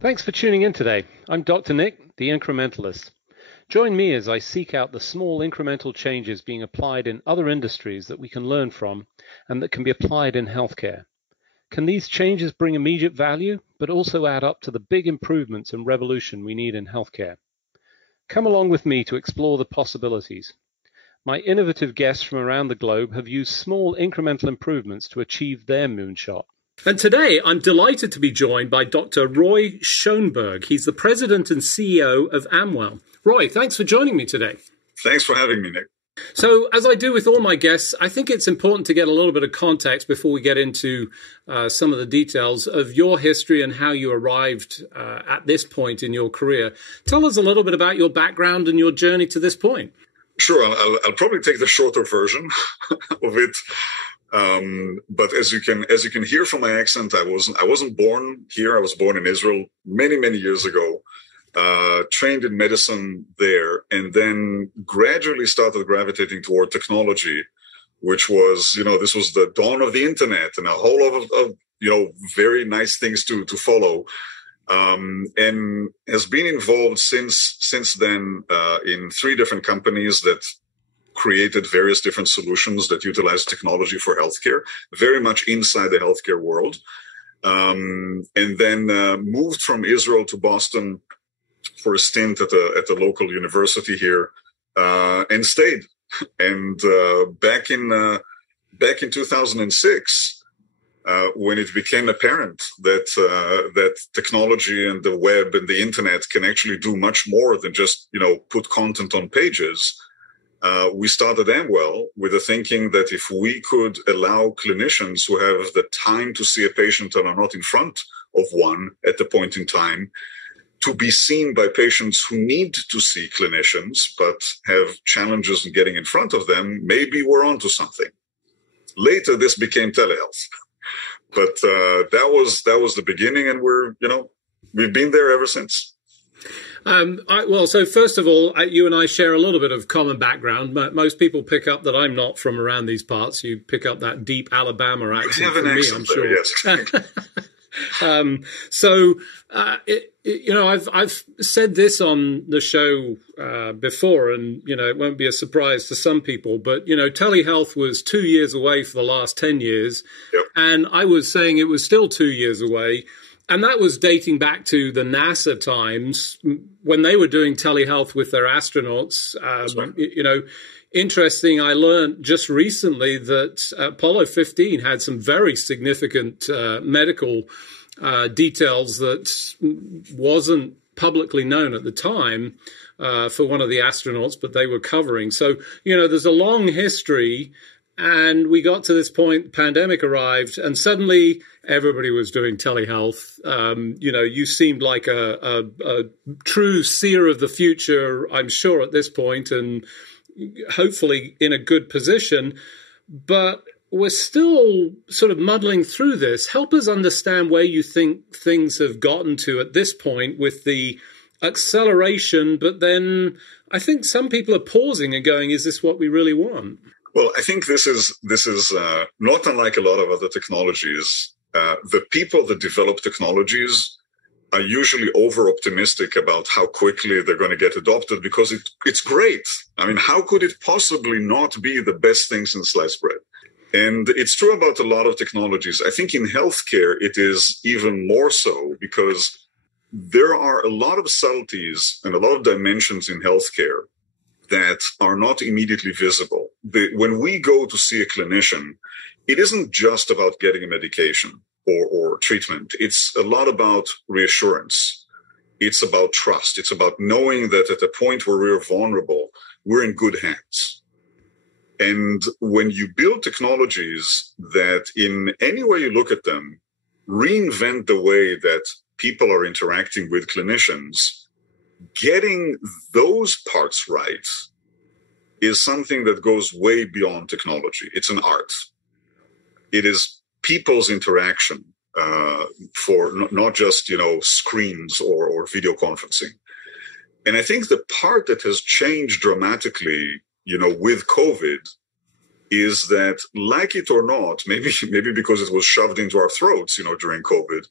Thanks for tuning in today. I'm Dr. Nick, the Incrementalist. Join me as I seek out the small incremental changes being applied in other industries that we can learn from and that can be applied in healthcare. Can these changes bring immediate value, but also add up to the big improvements and revolution we need in healthcare? Come along with me to explore the possibilities. My innovative guests from around the globe have used small incremental improvements to achieve their moonshot. And today, I'm delighted to be joined by Dr. Roy Schoenberg. He's the president and CEO of Amwell. Roy, thanks for joining me today. Thanks for having me, Nick. So, as I do with all my guests, I think it's important to get a little bit of context before we get into some of the details of your history and how you arrived at this point in your career. Tell us a little bit about your background and your journey to this point. Sure, I'll probably take the shorter version of it. But as you can hear from my accent, I wasn't born here. I was born in Israel many years ago. Trained in medicine there, and then gradually started gravitating toward technology, which was, this was the dawn of the internet and a whole lot of very nice things to follow. And has been involved since then in 3 different companies that created various different solutions that utilize technology for healthcare, very much inside the healthcare world. And then moved from Israel to Boston for a stint at a local university here, and stayed. And back in 2006, when it became apparent that technology and the web and the internet can actually do much more than just put content on pages, we started Amwell with the thinking that if we could allow clinicians who have the time to see a patient and are not in front of one at the point in time, to be seen by patients who need to see clinicians but have challenges in getting in front of them, maybe we're onto something. Later, this became telehealth, but that was the beginning, and we've been there ever since. So first of all, you and I share a little bit of common background. Most people pick up that I'm not from around these parts. You pick up that deep Alabama accent. You have an accent there, yes. I've said this on the show before, and it won't be a surprise to some people, but telehealth was 2 years away for the last 10 years, yep. And I was saying it was still 2 years away, and that was dating back to the NASA times when they were doing telehealth with their astronauts. Right. Interesting, I learned just recently that Apollo 15 had some very significant medical details that wasn't publicly known at the time for one of the astronauts, but they were covering. So, there's a long history, and we got to this point, the pandemic arrived, and suddenly everybody was doing telehealth. You seemed like a true seer of the future, I'm sure, at this point, and hopefully in a good position, but we're still sort of muddling through this. Help us understand where you think things have gotten to at this point with the acceleration, but then I think some people are pausing and going, is this what we really want? Well, I think this is not unlike a lot of other technologies. The people that develop technologies are usually over-optimistic about how quickly they're going to get adopted because it's great. I mean, how could it possibly not be the best thing since sliced bread? And it's true about a lot of technologies. I think in healthcare, it is even more so because there are a lot of subtleties and a lot of dimensions in healthcare that are not immediately visible. When we go to see a clinician, it isn't just about getting a medication or treatment. It's a lot about reassurance. It's about trust. It's about knowing that at a point where we're vulnerable, we're in good hands. And when you build technologies that, in any way you look at them, reinvent the way that people are interacting with clinicians, getting those parts right is something that goes way beyond technology. It's an art. It is people's interaction for not just, screens or video conferencing. And I think the part that has changed dramatically, with COVID is that, like it or not, maybe because it was shoved into our throats, during COVID,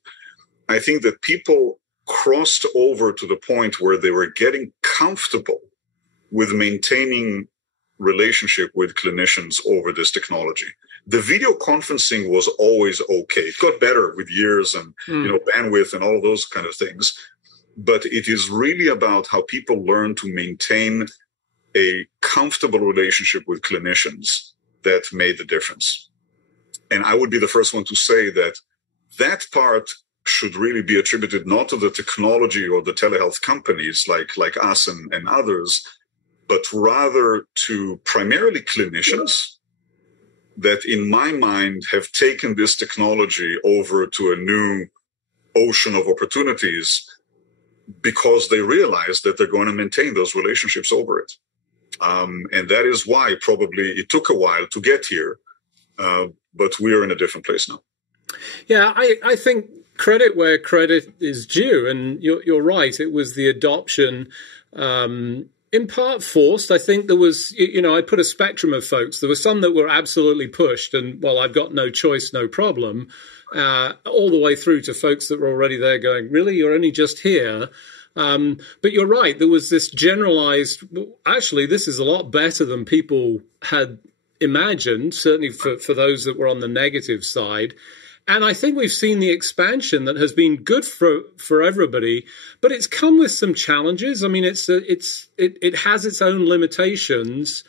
I think that people crossed over to the point where they were getting comfortable with maintaining relationship with clinicians over this technology. The video conferencing was always okay. It got better with years and bandwidth and all those kind of things. But it is really about how people learn to maintain a comfortable relationship with clinicians that made the difference. And I would be the first one to say that that part should really be attributed not to the technology or the telehealth companies like us and others, but rather to primarily clinicians that, in my mind, have taken this technology over to a new ocean of opportunities because they realize that they're going to maintain those relationships over it. And that is why probably it took a while to get here, but we are in a different place now. Yeah, I think credit where credit is due, and you're right. It was the adoption, in part forced. I think there was, I put a spectrum of folks. There were some that were absolutely pushed, and well, I've got no choice, no problem, all the way through to folks that were already there going, really, you're only just here. But you're right. There was this generalized, actually, this is a lot better than people had imagined, certainly for those that were on the negative side. And I think we've seen the expansion that has been good for everybody, but it's come with some challenges. I mean, it has its own limitations.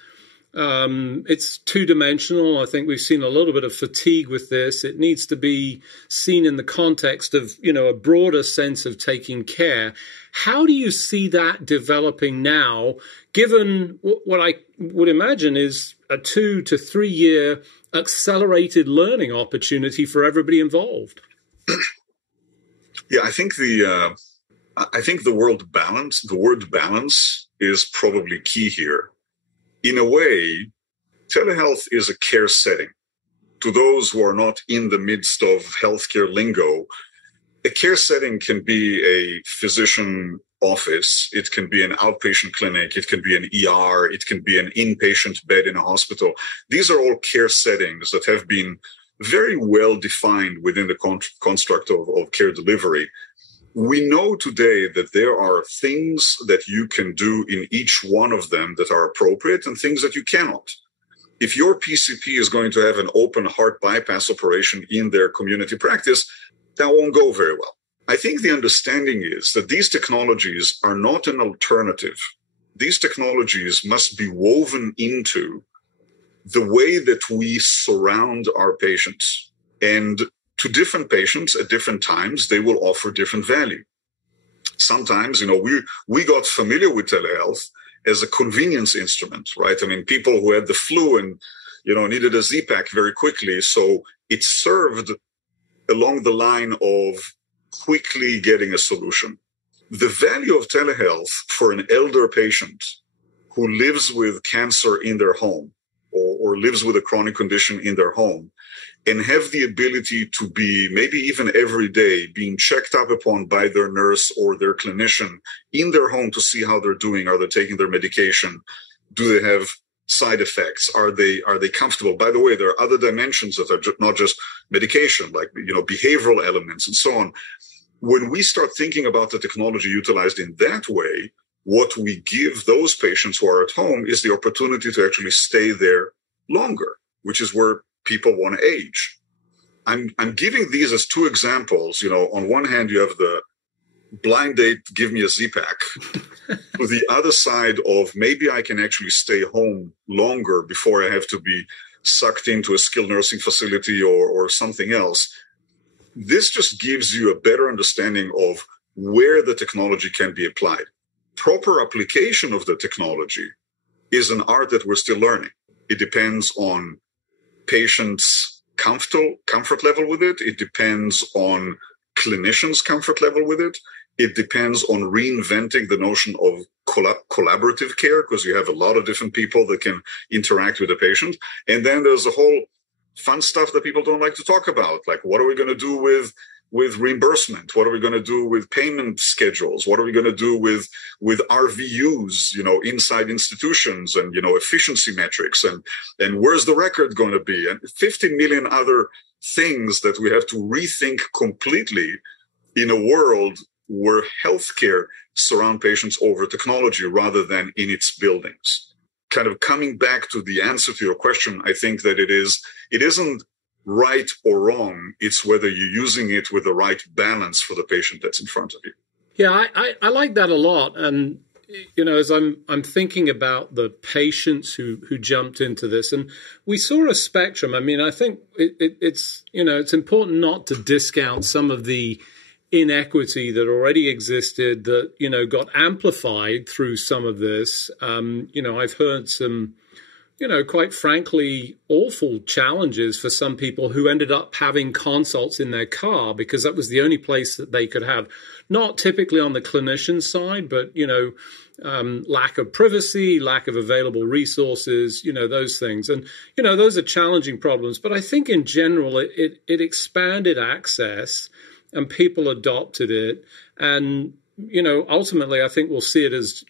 It's two-dimensional. I think we've seen a little bit of fatigue with this. It needs to be seen in the context of, a broader sense of taking care. How do you see that developing now, given what I would imagine is a 2 to 3 year accelerated learning opportunity for everybody involved? Yeah, I think the word balance is probably key here. In a way, telehealth is a care setting. To those who are not in the midst of healthcare lingo, a care setting can be a physician office, it can be an outpatient clinic, it can be an ER, it can be an inpatient bed in a hospital. These are all care settings that have been very well defined within the construct of care delivery. We know today that there are things that you can do in each one of them that are appropriate and things that you cannot. If your PCP is going to have an open heart bypass operation in their community practice, that won't go very well. I think the understanding is that these technologies are not an alternative. These technologies must be woven into the way that we surround our patients. And to different patients at different times, they will offer different value. Sometimes, we got familiar with telehealth as a convenience instrument, right? I mean, people who had the flu and, needed a Z-Pack very quickly. So it served along the line of quickly getting a solution. The value of telehealth for an elder patient who lives with cancer in their home or lives with a chronic condition in their home and have the ability to be maybe even every day being checked up upon by their nurse or their clinician in their home to see how they're doing. Are they taking their medication? Do they have side effects? Are they comfortable? By the way, there are other dimensions that are not just medication, like, behavioral elements and so on. When we start thinking about the technology utilized in that way, what we give those patients who are at home is the opportunity to actually stay there longer, which is where people want to age. I'm giving these as two examples. On one hand, you have the blind date, give me a Z-Pack. To the other side of maybe I can actually stay home longer before I have to be sucked into a skilled nursing facility or something else. This just gives you a better understanding of where the technology can be applied. Proper application of the technology is an art that we're still learning. It depends on patients' comfort level with it. It depends on clinicians' comfort level with it. It depends on reinventing the notion of collaborative care, because you have a lot of different people that can interact with the patient. And then there's a whole fun stuff that people don't like to talk about, like what are we going to do with reimbursement? What are we going to do with payment schedules? What are we going to do with RVUs, inside institutions and, efficiency metrics and where's the record going to be? And 50 million other things that we have to rethink completely in a world where healthcare surround patients over technology rather than in its buildings. Kind of coming back to the answer to your question, I think that it isn't right or wrong. It's whether you're using it with the right balance for the patient that's in front of you. Yeah, I like that a lot. And, as I'm thinking about the patients who jumped into this, and we saw a spectrum. I mean, I think it's important not to discount some of the inequity that already existed that, got amplified through some of this. I've heard some, quite frankly, awful challenges for some people who ended up having consults in their car because that was the only place that they could have, not typically on the clinician side, but, lack of privacy, lack of available resources, those things. And, those are challenging problems. But I think in general, it expanded access and people adopted it. And, ultimately, I think we'll see it as,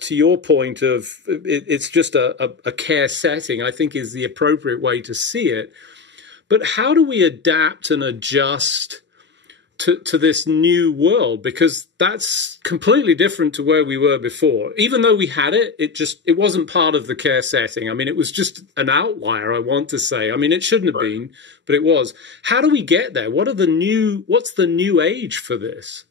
to your point of, it's just a care setting, I think is the appropriate way to see it. But how do we adapt and adjust to this new world? Because that's completely different to where we were before. Even though we had it, it wasn't part of the care setting. I mean, it was just an outlier, I want to say. I mean, it shouldn't have been, but it was. How do we get there? What's the new age for this?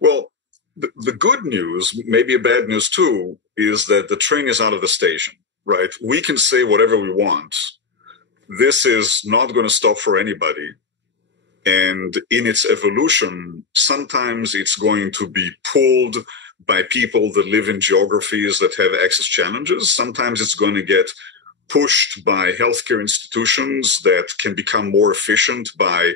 Well, the good news, maybe a bad news too, is that the train is out of the station, right? We can say whatever we want. This is not going to stop for anybody. And in its evolution, sometimes it's going to be pulled by people that live in geographies that have access challenges. Sometimes it's going to get pushed by healthcare institutions that can become more efficient by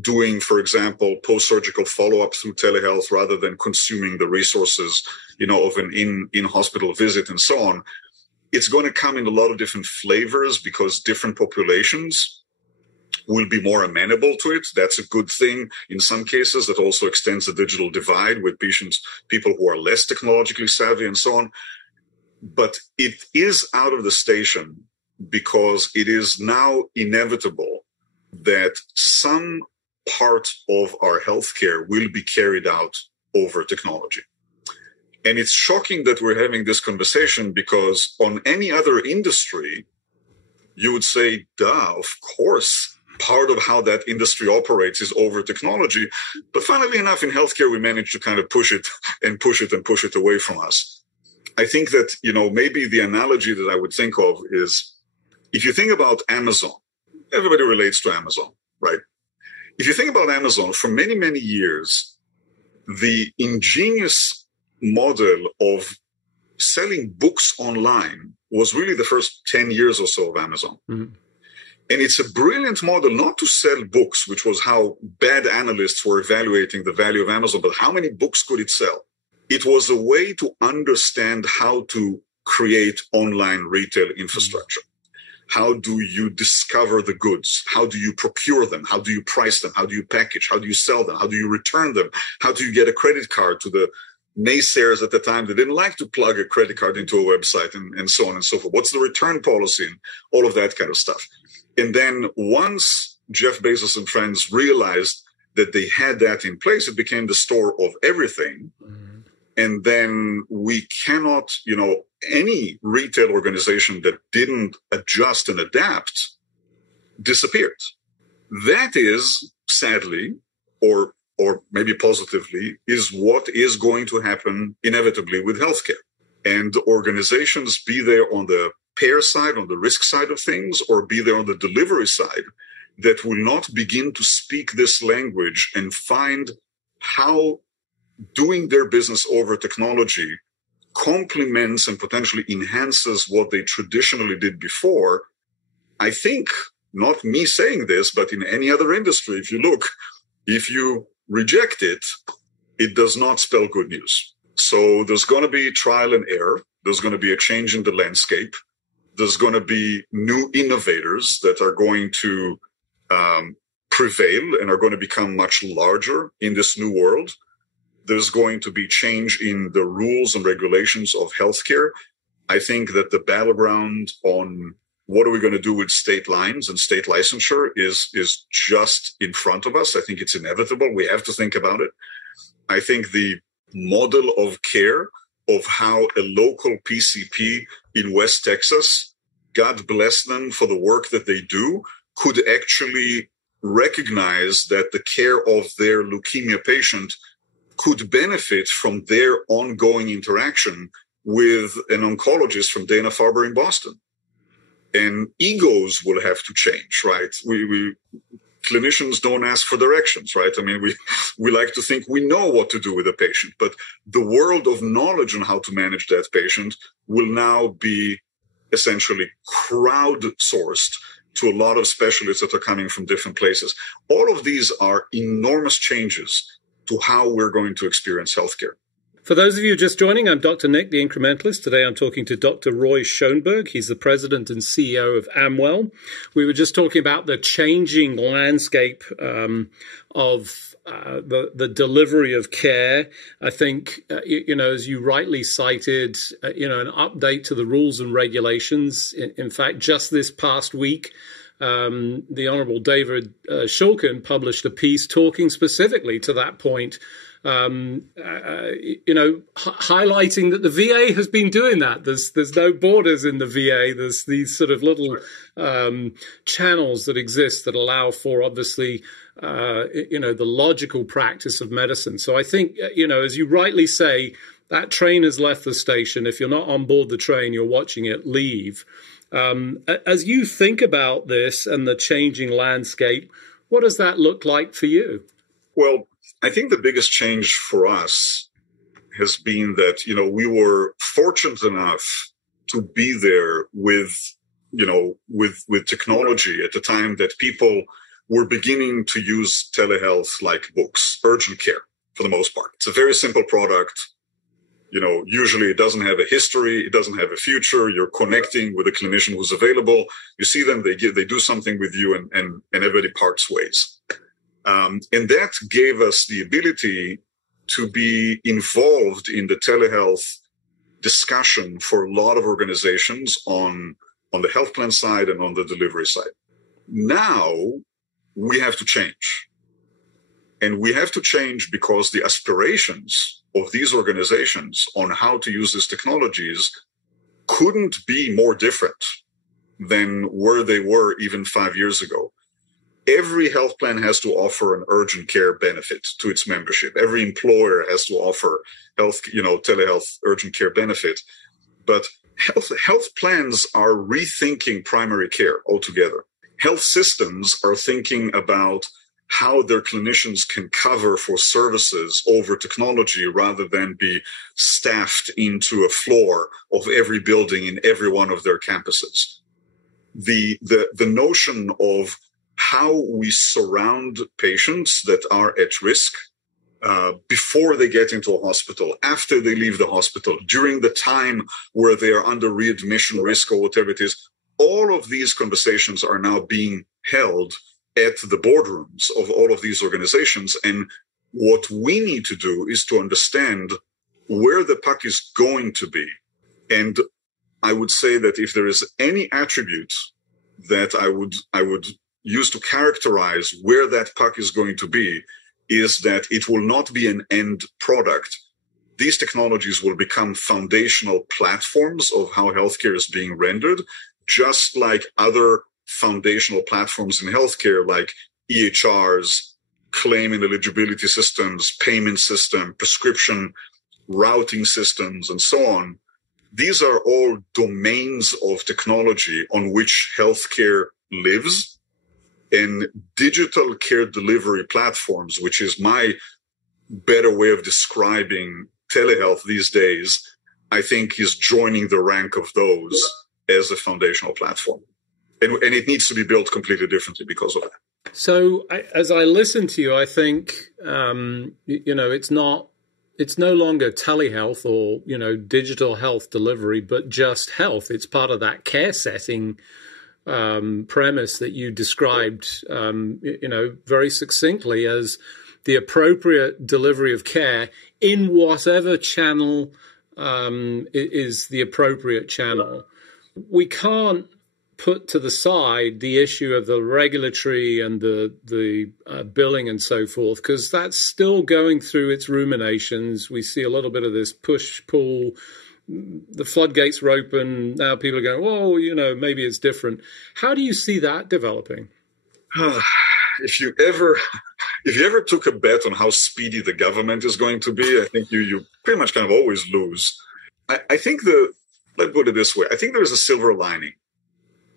doing, for example, post-surgical follow-up through telehealth rather than consuming the resources, of an in-hospital visit and so on. It's going to come in a lot of different flavors because different populations will be more amenable to it. That's a good thing. In some cases, that also extends the digital divide with people who are less technologically savvy and so on. But it is out of the station because it is now inevitable that some part of our healthcare will be carried out over technology. And it's shocking that we're having this conversation because on any other industry, you would say, duh, of course, part of how that industry operates is over technology. But funnily enough, in healthcare, we manage to kind of push it away from us. I think that, maybe the analogy that I would think of is if you think about Amazon, everybody relates to Amazon, right? If you think about Amazon, for many, many years, the ingenious model of selling books online was really the first 10 years or so of Amazon. Mm-hmm. And it's a brilliant model not to sell books, which was how bad analysts were evaluating the value of Amazon, but how many books could it sell? It was a way to understand how to create online retail infrastructure. How do you discover the goods? How do you procure them? How do you price them? How do you package? How do you sell them? How do you return them? How do you get a credit card to the naysayers at the time that didn't like to plug a credit card into a website and so on and so forth? What's the return policy and all of that kind of stuff? And then once Jeff Bezos and friends realized that they had that in place, it became the store of everything. Mm-hmm. And then we cannot, any retail organization that didn't adjust and adapt disappeared. That is, sadly, or maybe positively, is what is going to happen inevitably with healthcare. And organizations, be there on the payer side, on the risk side of things, or be there on the delivery side, that will not begin to speak this language and find how doing their business over technology complements and potentially enhances what they traditionally did before. I think, not me saying this, but in any other industry, if you reject it, it does not spell good news. So there's going to be trial and error. There's going to be a change in the landscape. There's going to be new innovators that are going to prevail and are going to become much larger in this new world. There's going to be change in the rules and regulations of healthcare. I think that the battleground on what are we going to do with state lines and state licensure is just in front of us. I think it's inevitable. We have to think about it. I think the model of care of how a local PCP in West Texas, God bless them for the work that they do, could actually recognize that the care of their leukemia patient could benefit from their ongoing interaction with an oncologist from Dana-Farber in Boston. And egos will have to change, right? We clinicians don't ask for directions, right? I mean, we like to think we know what to do with a patient, but the world of knowledge on how to manage that patient will now be essentially crowdsourced to a lot of specialists that are coming from different places. All of these are enormous changes to how we're going to experience healthcare. For those of you just joining, I'm Dr. Nick, the Incrementalist. Today I'm talking to Dr. Roy Schoenberg. He's the president and CEO of Amwell. We were just talking about the changing landscape of the delivery of care. I think, as you rightly cited, an update to the rules and regulations. In fact, just this past week, the Honorable David Shulkin published a piece talking specifically to that point, highlighting that the VA has been doing that. There's no borders in the VA. There's these sort of little channels that exist that allow for, obviously, the logical practice of medicine. So I think, as you rightly say, that train has left the station. If you're not on board the train, you're watching it leave. As you think about this and the changing landscape, what does that look like for you? Well, I think the biggest change for us has been that, we were fortunate enough to be there with technology at the time that people were beginning to use telehealth like books, urgent care for the most part. It's a very simple product. Usually it doesn't have a history. It doesn't have a future. You're connecting with a clinician who's available. You see them, they do something with you and everybody parts ways. And that gave us the ability to be involved in the telehealth discussion for a lot of organizations on the health plan side and on the delivery side. Now we have to change. And we have to change because the aspirations of these organizations on how to use these technologies couldn't be more different than where they were even 5 years ago. Every health plan has to offer an urgent care benefit to its membership. Every employer has to offer telehealth urgent care benefit. But health plans are rethinking primary care altogether. Health systems are thinking about how their clinicians can cover for services over technology rather than be staffed into a floor of every building in every one of their campuses. The notion of how we surround patients that are at risk before they get into a hospital, after they leave the hospital, during the time where they are under readmission risk or whatever it is, all of these conversations are now being held at the boardrooms of all of these organizations. And what we need to do is to understand where the puck is going to be. And I would say that if there is any attribute that I would use to characterize where that puck is going to be, is that it will not be an end product. These technologies will become foundational platforms of how healthcare is being rendered, just like other foundational platforms in healthcare like EHRs, claim and eligibility systems, payment system, prescription routing systems, and so on. These are all domains of technology on which healthcare lives. And digital care delivery platforms, which is my better way of describing telehealth these days, I think is joining the rank of those as a foundational platform. And it needs to be built completely differently because of that. So as I listen to you, I think, it's no longer telehealth or, digital health delivery, but just health. It's part of that care setting premise that you described, very succinctly as the appropriate delivery of care in whatever channel is the appropriate channel. We can't put to the side the issue of the regulatory and the billing and so forth, because that's still going through its ruminations. We see a little bit of this push-pull. The floodgates are open. Now people are going, oh, maybe it's different. How do you see that developing? If you ever took a bet on how speedy the government is going to be, I think you pretty much kind of always lose. I think let's put it this way. I think there's a silver lining.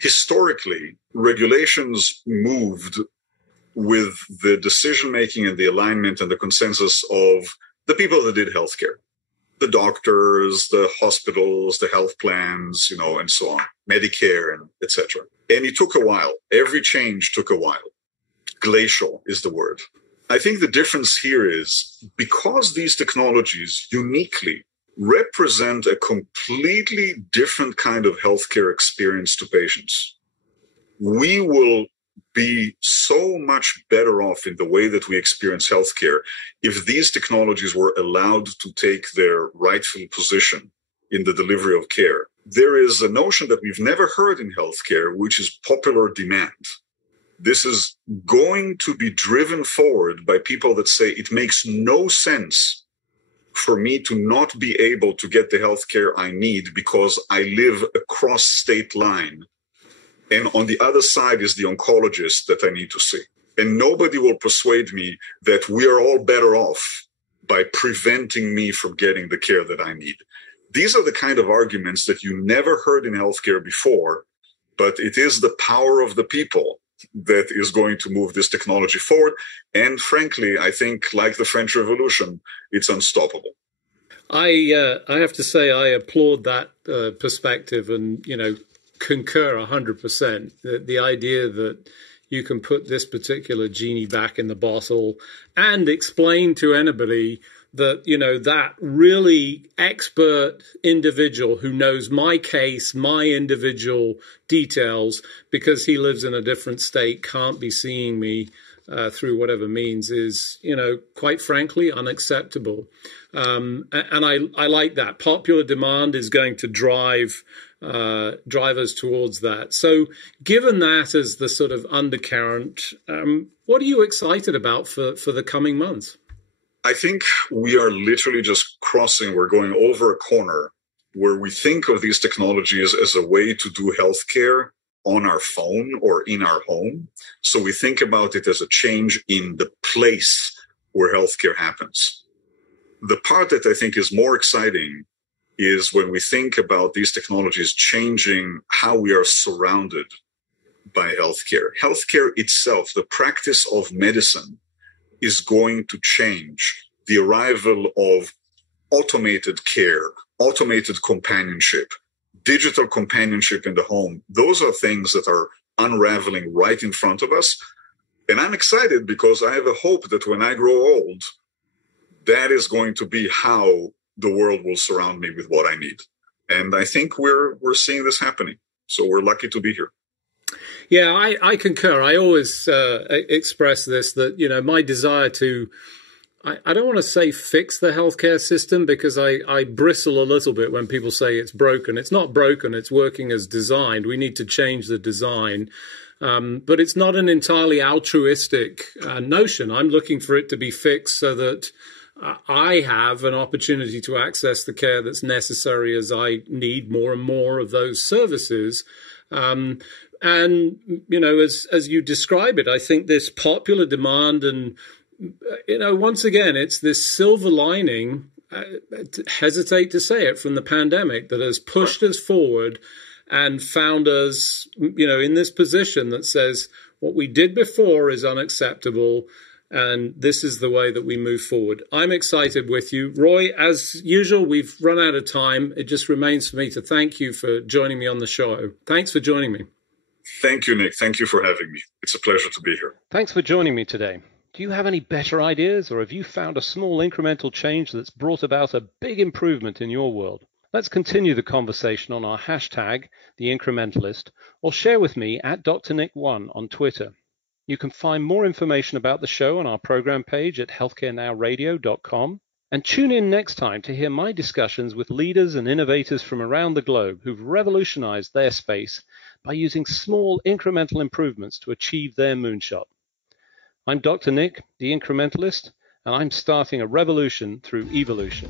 Historically, regulations moved with the decision-making and the alignment and the consensus of the people that did healthcare. The doctors, the hospitals, the health plans, and so on, Medicare, and etc. And it took a while. Every change took a while. Glacial is the word. I think the difference here is because these technologies uniquely represent a completely different kind of healthcare experience to patients, we will be so much better off in the way that we experience healthcare if these technologies were allowed to take their rightful position in the delivery of care. There is a notion that we've never heard in healthcare, which is popular demand. This is going to be driven forward by people that say it makes no sense for me to not be able to get the healthcare I need because I live across state line. And on the other side is the oncologist that I need to see. And nobody will persuade me that we are all better off by preventing me from getting the care that I need. These are the kind of arguments that you never heard in healthcare before, but it is the power of the people that is going to move this technology forward. And frankly, I think, like the French Revolution, it's unstoppable. I have to say I applaud that perspective and, concur 100%. The idea that you can put this particular genie back in the bottle and explain to anybody that, that really expert individual who knows my case, my individual details, because he lives in a different state, can't be seeing me through whatever means is, quite frankly, unacceptable. And I like that. Popular demand is going to drive us towards that. So given that as the sort of undercurrent, what are you excited about for the coming months? I think we are literally just we're going over a corner where we think of these technologies as a way to do healthcare on our phone or in our home. So we think about it as a change in the place where healthcare happens. The part that I think is more exciting is when we think about these technologies changing how we are surrounded by healthcare. Healthcare itself, the practice of medicine, is going to change. The arrival of automated care, automated companionship, digital companionship in the home, those are things that are unraveling right in front of us. And I'm excited because I have a hope that when I grow old, that is going to be how the world will surround me with what I need. And I think we're seeing this happening. So we're lucky to be here. Yeah, I concur. I always express this, that, my desire to, I don't want to say fix the healthcare system, because I bristle a little bit when people say it's broken. It's not broken. It's working as designed. We need to change the design. But it's not an entirely altruistic notion. I'm looking for it to be fixed so that I have an opportunity to access the care that's necessary as I need more and more of those services. And, as you describe it, I think this popular demand and, once again, it's this silver lining, hesitate to say it, from the pandemic that has pushed us forward and found us, in this position that says what we did before is unacceptable. And this is the way that we move forward. I'm excited with you. Roy, as usual, we've run out of time. It just remains for me to thank you for joining me on the show. Thanks for joining me. Thank you, Nick. Thank you for having me. It's a pleasure to be here. Thanks for joining me today. Do you have any better ideas, or have you found a small incremental change that's brought about a big improvement in your world? Let's continue the conversation on our hashtag, The Incrementalist, or share with me at DrNick1 on Twitter. You can find more information about the show on our program page at healthcarenowradio.com. And tune in next time to hear my discussions with leaders and innovators from around the globe who've revolutionized their space by using small incremental improvements to achieve their moonshot. I'm Dr. Nick, the Incrementalist, and I'm starting a revolution through evolution.